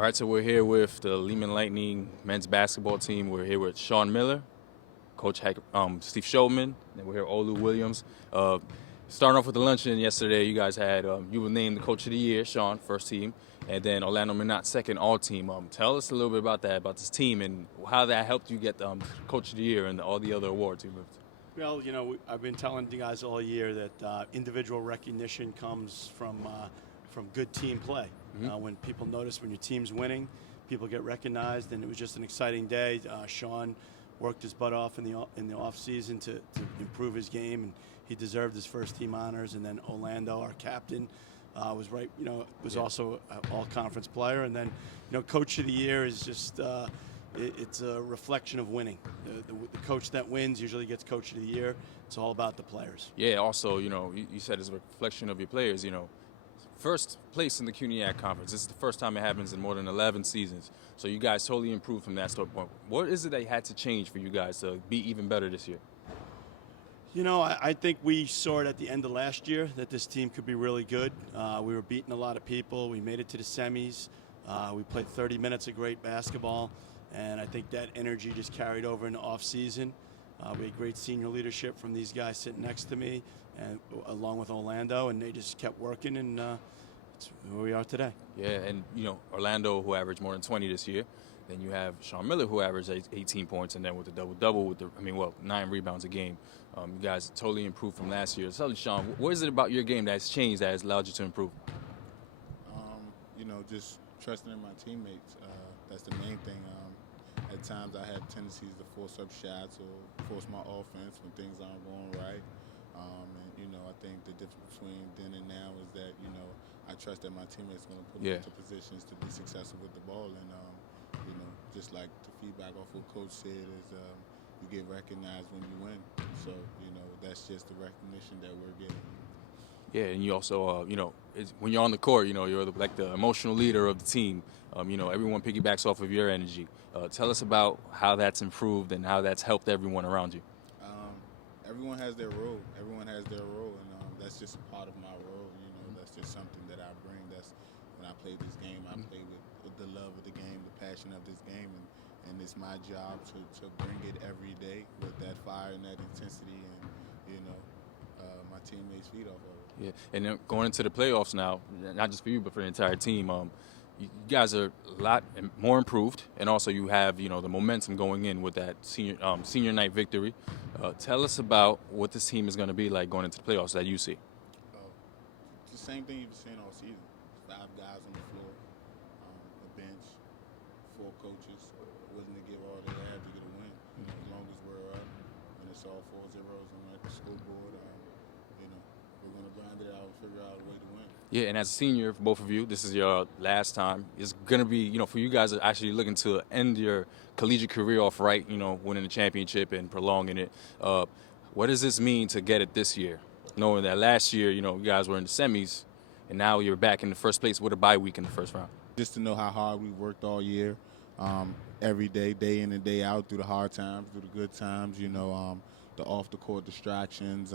All right, so we're here with the Lehman Lightning men's basketball team. We're here with Sean Miller, Coach Steve Showman, and we're here with Olu Williams. Starting off with the luncheon yesterday, you guys had, you were named the Coach of the Year, Sean, first team, and then Orlando Minot, second all-team. Tell us a little bit about that, about this team, and how that helped you get Coach of the Year and all the other awards you moved. Well, I've been telling you guys all year that individual recognition comes from good team play. Mm-hmm. When people notice when your team's winning, people get recognized, and it was just an exciting day. Sean worked his butt off in the off season to improve his game, and he deserved his first team honors. And then Orlando, our captain, was right. Was also an all conference player, and then Coach of the Year is just. It's a reflection of winning. The coach that wins usually gets Coach of the Year. It's all about the players. Yeah, also, you said it's a reflection of your players, First place in the CUNYAC Conference. This is the first time it happens in more than 11 seasons. So you guys totally improved from that standpoint. What is it that had to change for you guys to be even better this year? I think we saw it at the end of last year that this team could be really good. We were beating a lot of people. We made it to the semis. We played 30 minutes of great basketball. And I think that energy just carried over in the off-season. We had great senior leadership from these guys sitting next to me, and along with Orlando, and they just kept working, and it's where we are today. Yeah, and Orlando, who averaged more than 20 this year. Then you have Sean Miller, who averaged 18 points, and then with the double-double, with 9 rebounds a game. You guys totally improved from last year. Tell me, Sean, what is it about your game that's changed that has allowed you to improve? Just trusting in my teammates. That's the main thing. At times I had tendencies to force up shots or force my offense when things aren't going right. I think the difference between then and now is that, I trust that my teammates are going to put me into positions to be successful with the ball. And, just like the feedback off what Coach said is you get recognized when you win. So, that's just the recognition that we're getting. Yeah, and you also, when you're on the court, you're like the emotional leader of the team. Everyone piggybacks off of your energy. Tell us about how that's improved and how that's helped everyone around you. Everyone has their role. Everyone has their role, and that's just a part of my role. That's just something that I bring. That's when I play this game, I play with the love of the game, the passion of this game, and it's my job to bring it every day with that fire and that intensity, and my teammates feed off of it. Yeah, and then going into the playoffs now, not just for you but for the entire team, you guys are a lot more improved, and also you have the momentum going in with that senior night victory. Tell us about what this team is going to be like going into the playoffs that you see. It's the same thing you've been seeing all season. 5 guys on the floor, a bench, 4 coaches willing to give all they have to get a win. As long as we're up and it's all 4 zeros on the scoreboard, we're going to grind it out and figure out a way to win. Yeah, and as a senior, for both of you, this is your last time. It's going to be, for you guys are actually looking to end your collegiate career off right, winning the championship and prolonging it. What does this mean to get it this year? Knowing that last year, you guys were in the semis, and now you're back in the first place with a bye week in the first round. Just to know how hard we worked all year, every day, day in and day out, through the hard times, through the good times, the off-the-court distractions,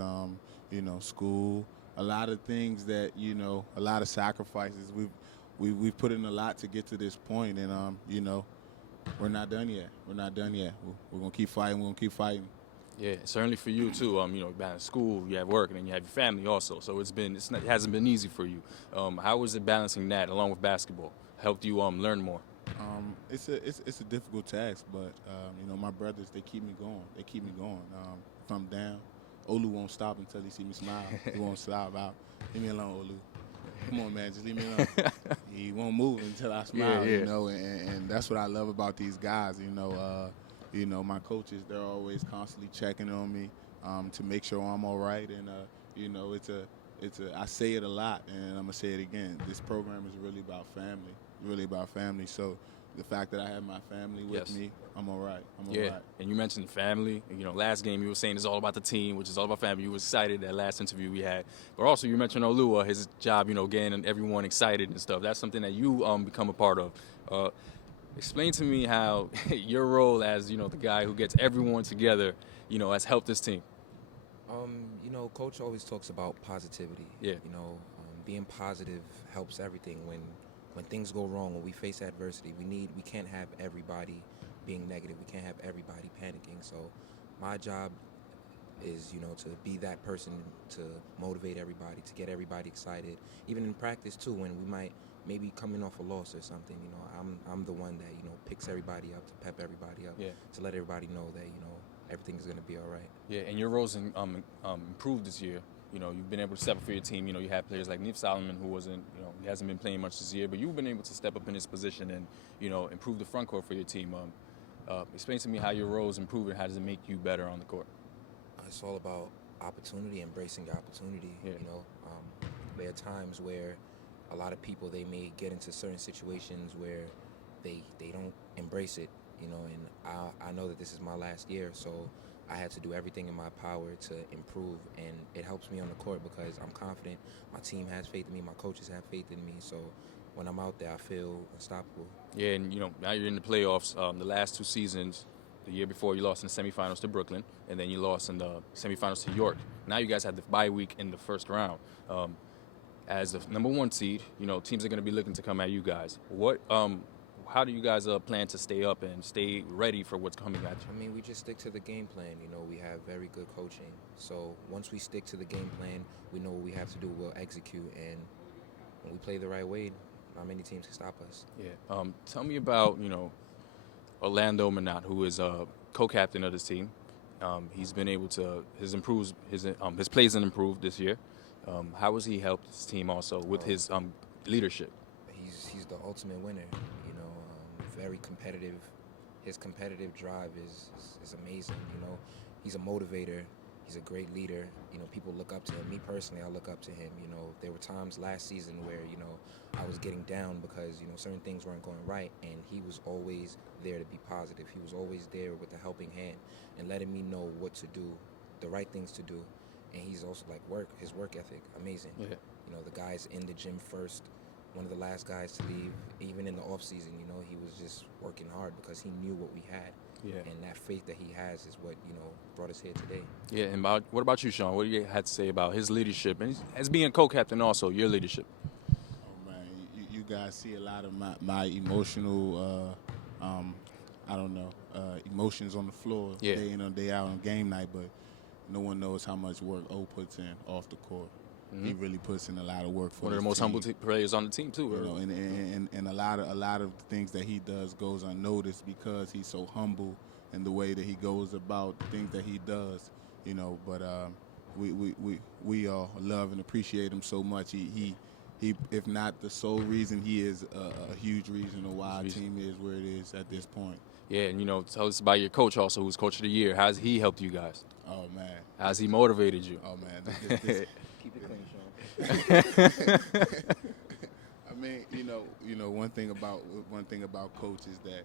school. A lot of things that, a lot of sacrifices. We've put in a lot to get to this point, and, we're not done yet. We're not done yet. We're going to keep fighting. We're going to keep fighting. Yeah, certainly for you, too. You balance school, you have work, and then you have your family also. So it hasn't been easy for you. How was it balancing that along with basketball? Helped you learn more? It's a difficult task, but, my brothers, they keep me going. They keep me going. If I'm down, Olu won't stop until he see me smile. He won't stop out. Leave me alone, Olu. Come on, man, just leave me alone. He won't move until I smile, and that's what I love about these guys, my coaches, they're always constantly checking on me to make sure I'm all right, and, I say it a lot, and I'm going to say it again. This program is really about family, so the fact that I have my family with me, I'm all right. I'm all right. And you mentioned family. Last game you were saying it's all about the team, which is all about family. You were excited that last interview we had. But also you mentioned Olu, his job, getting everyone excited and stuff. That's something that you become a part of. Explain to me how your role as, the guy who gets everyone together, has helped this team. Coach always talks about positivity. Yeah. Being positive helps everything when when things go wrong, when we face adversity, we can't have everybody being negative. We can't have everybody panicking. So my job is, to be that person to motivate everybody, to get everybody excited. Even in practice too, when we might maybe coming off a loss or something, I'm the one that, picks everybody up, to pep everybody up, to let everybody know that, everything's going to be all right. Yeah, and your roles improved this year. You've been able to step up for your team. You have players like Neef Solomon, who wasn't, he hasn't been playing much this year, but you've been able to step up in his position and, improve the front court for your team. Explain to me how your roles improve and how does it make you better on the court? It's all about opportunity, embracing your opportunity. Yeah. There are times where a lot of people, they may get into certain situations where they don't embrace it, and I know that this is my last year, so I had to do everything in my power to improve, and it helps me on the court because I'm confident. My team has faith in me, my coaches have faith in me, so when I'm out there, I feel unstoppable. Yeah, and now you're in the playoffs. The last 2 seasons, the year before you lost in the semifinals to Brooklyn, and then you lost in the semifinals to York. Now you guys have the bye week in the first round. As the number 1 seed, teams are going to be looking to come at you guys. How do you guys plan to stay up and stay ready for what's coming at you? I mean, we just stick to the game plan. We have very good coaching. So once we stick to the game plan, we know what we have to do. We'll execute, and when we play the right way, not many teams can stop us. Yeah. Tell me about, Orlando Minot, who is a co-captain of this team. He's been able to his plays have improved this year. How has he helped his team also with his leadership? He's the ultimate winner. Very competitive. His competitive drive is amazing. He's a motivator. He's a great leader. People look up to him. Me personally, I look up to him. There were times last season where I was getting down because certain things weren't going right, and he was always there to be positive. He was always there with a helping hand and letting me know what to do, the right things to do. And he's also his work ethic, amazing. Yeah. The guy's in the gym first, one of the last guys to leave. Even in the off season, he was just working hard because he knew what we had. Yeah. And that faith that he has is what, brought us here today. Yeah, and what about you, Sean? What do you have to say about his leadership and as being a co-captain also, your leadership? Oh, man, you guys see a lot of my emotional, emotions on the floor day in and day out on game night, but no one knows how much work O puts in off the court. Mm-hmm. He really puts in a lot of work for one of the most humble players on the team too. And a lot of the things that he does goes unnoticed because he's so humble in the way that he goes about the things that he does. But we all love and appreciate him so much. He if not the sole reason, he is a huge reason of why our team is where it is at this point. Yeah, and tell us about your coach also, who's coach of the year. How's he helped you guys? Oh man. How's he motivated you? Oh man. Keep it clean, Sean. I mean, one thing about coach is that,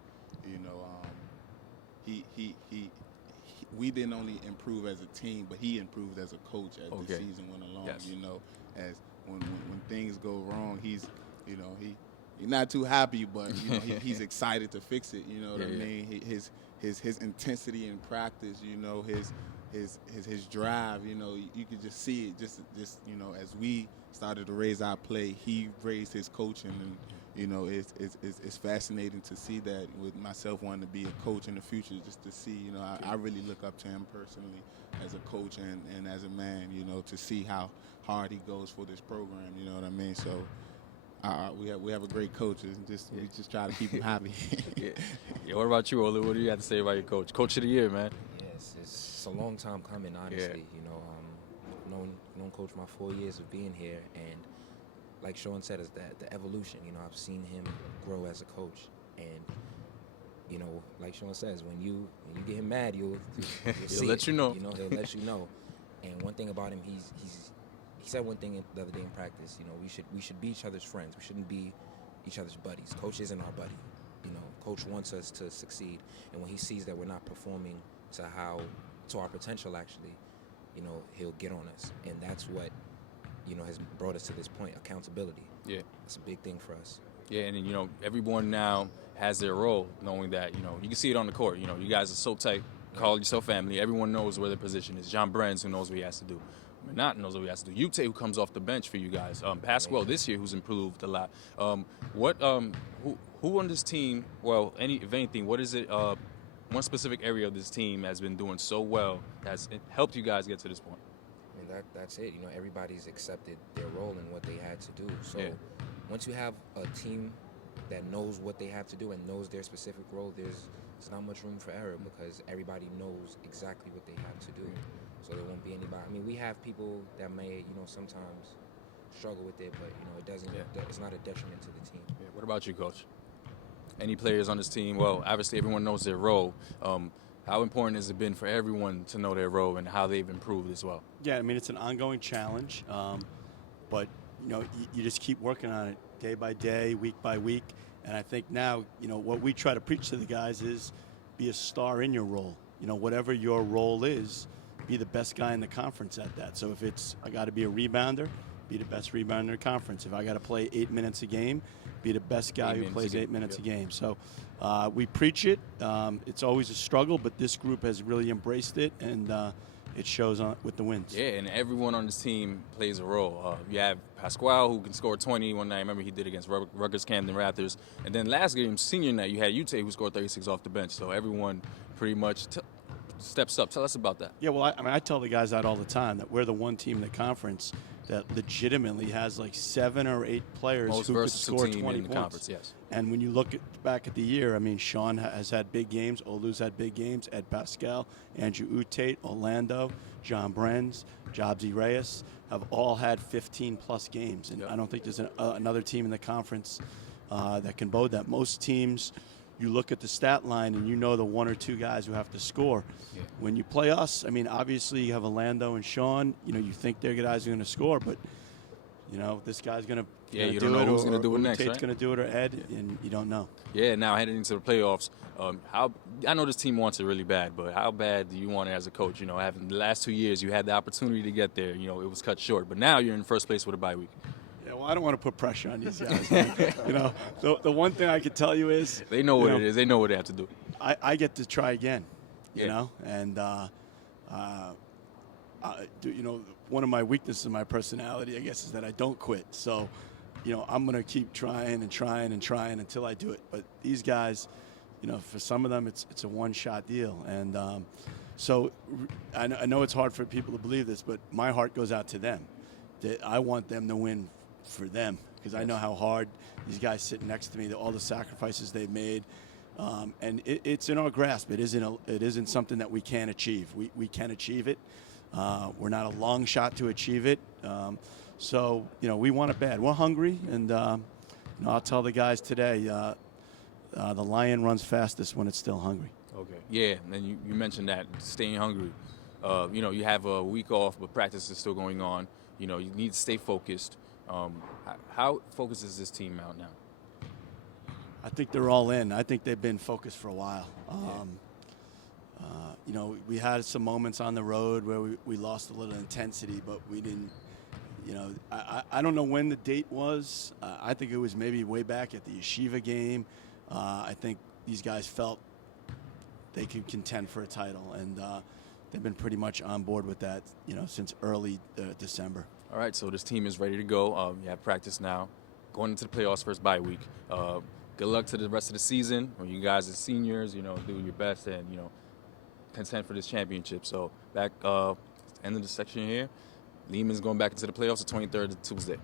we didn't only improve as a team, but he improved as a coach as the season went along. Yes. As when things go wrong, he's not too happy, but he's excited to fix it. You know what I mean? His intensity in practice, his drive, you could just see it. Just as we started to raise our play, he raised his coaching, and it's fascinating to see that. With myself wanting to be a coach in the future, just to see, I really look up to him personally as a coach and as a man, to see how hard he goes for this program. You know what I mean? So. We have a great coach, and we just try to keep him happy. Yeah. What about you, Olu? What do you have to say about your coach? Coach of the year, man. Yes, it's a long time coming, honestly. I've known Coach my 4 years of being here, and like Sean said, is that the evolution. I've seen him grow as a coach, and like Sean says, when you get him mad, you'll see let you know. He'll let you know. And one thing about him, he said one thing the other day in practice. We should be each other's friends. We shouldn't be each other's buddies. Coach isn't our buddy. Coach wants us to succeed, and when he sees that we're not performing to our potential, actually, he'll get on us, and that's what has brought us to this point. Accountability. Yeah, it's a big thing for us. Yeah, and everyone now has their role, knowing that you can see it on the court. You guys are so tight. Call yourself family. Everyone knows where their position is. John Brands, who knows what he has to do. Not knows what he has to do. Ute, who comes off the bench for you guys. Pasquale this year, who's improved a lot. Who on this team? Well, if anything, what is it? One specific area of this team has been doing so well that's helped you guys get to this point. I mean, that's it. You know, everybody's accepted their role and what they had to do. So once you have a team that knows what they have to do and knows their specific role, there's not much room for error because everybody knows exactly what they have to do. So there won't be anybody. I mean, we have people that may, sometimes struggle with it, but it doesn't. It's not a detriment to the team. Yeah. What about you, Coach? Any players on this team? Well, obviously everyone knows their role. How important has it been for everyone to know their role and how they've improved as well? Yeah, I mean, it's an ongoing challenge, but you just keep working on it day by day, week by week. And I think now, what we try to preach to the guys is be a star in your role. Whatever your role is, be the best guy in the conference at that. So if it's I got to be a rebounder, be the best rebounder in the conference. If I got to play 8 minutes a game, be the best guy who plays 8 minutes a game. So we preach it. It's always a struggle, but this group has really embraced it, and it shows with the wins. Yeah, and everyone on this team plays a role. You have Pasquale, who can score 20 one night. I remember he did against Rutgers Camden Raptors. And then last game, senior night, you had Ute, who scored 36 off the bench. So everyone pretty much steps up. Tell us about that. Yeah, well, I tell the guys that all the time, that we're the one team in the conference that legitimately has like 7 or 8 players who could score 20 points. Yes. And when you look back at the year, I mean, Sean has had big games. Olu's had big games. Ed Pascal, Andrew Utate, Orlando, John Brenz, Jobsy Reyes have all had 15-plus games. And I don't think there's another team in the conference that can boast that. Most teams, you look at the stat line and the 1 or 2 guys who have to score. Yeah. When you play us, I mean, obviously you have Orlando and Sean. You think their guys are going to score, but this guy's going to you don't know who's going to do it next, Tate's right? going to do it, or Ed, and you don't know. Yeah, now heading into the playoffs, I know this team wants it really bad, but how bad do you want it as a coach? Having the last 2 years, you had the opportunity to get there. It was cut short, but now you're in first place with a bye week. Yeah, well, I don't want to put pressure on these guys. The one thing I could tell you is they know what it is. They know what they have to do. I get to try again, and one of my weaknesses in my personality, I guess, is that I don't quit. So, I'm going to keep trying and trying and trying until I do it. But these guys, for some of them, it's a one-shot deal. And so I know it's hard for people to believe this, but my heart goes out to them. That I want them to win for them because I know how hard these guys sitting next to me, all the sacrifices they've made. And it's in our grasp. It isn't something that we can't achieve. We can achieve it. We're not a long shot to achieve it. So, we want it bad. We're hungry, and I'll tell the guys today, the lion runs fastest when it's still hungry. Okay. Yeah, and you mentioned that, staying hungry. You have a week off, but practice is still going on. You need to stay focused. How focused is this team out now? I think they're all in. I think they've been focused for a while. We had some moments on the road where we lost a little intensity, but we didn't. I don't know when the date was. I think it was maybe way back at the Yeshiva game. I think these guys felt they could contend for a title, and they've been pretty much on board with that, since early December. All right, so this team is ready to go. You have practice now, going into the playoffs first bye week. Good luck to the rest of the season. When you guys are seniors, do your best and contend for this championship. So back end of the section here, Lehman's going back into the playoffs the 23rd of Tuesday.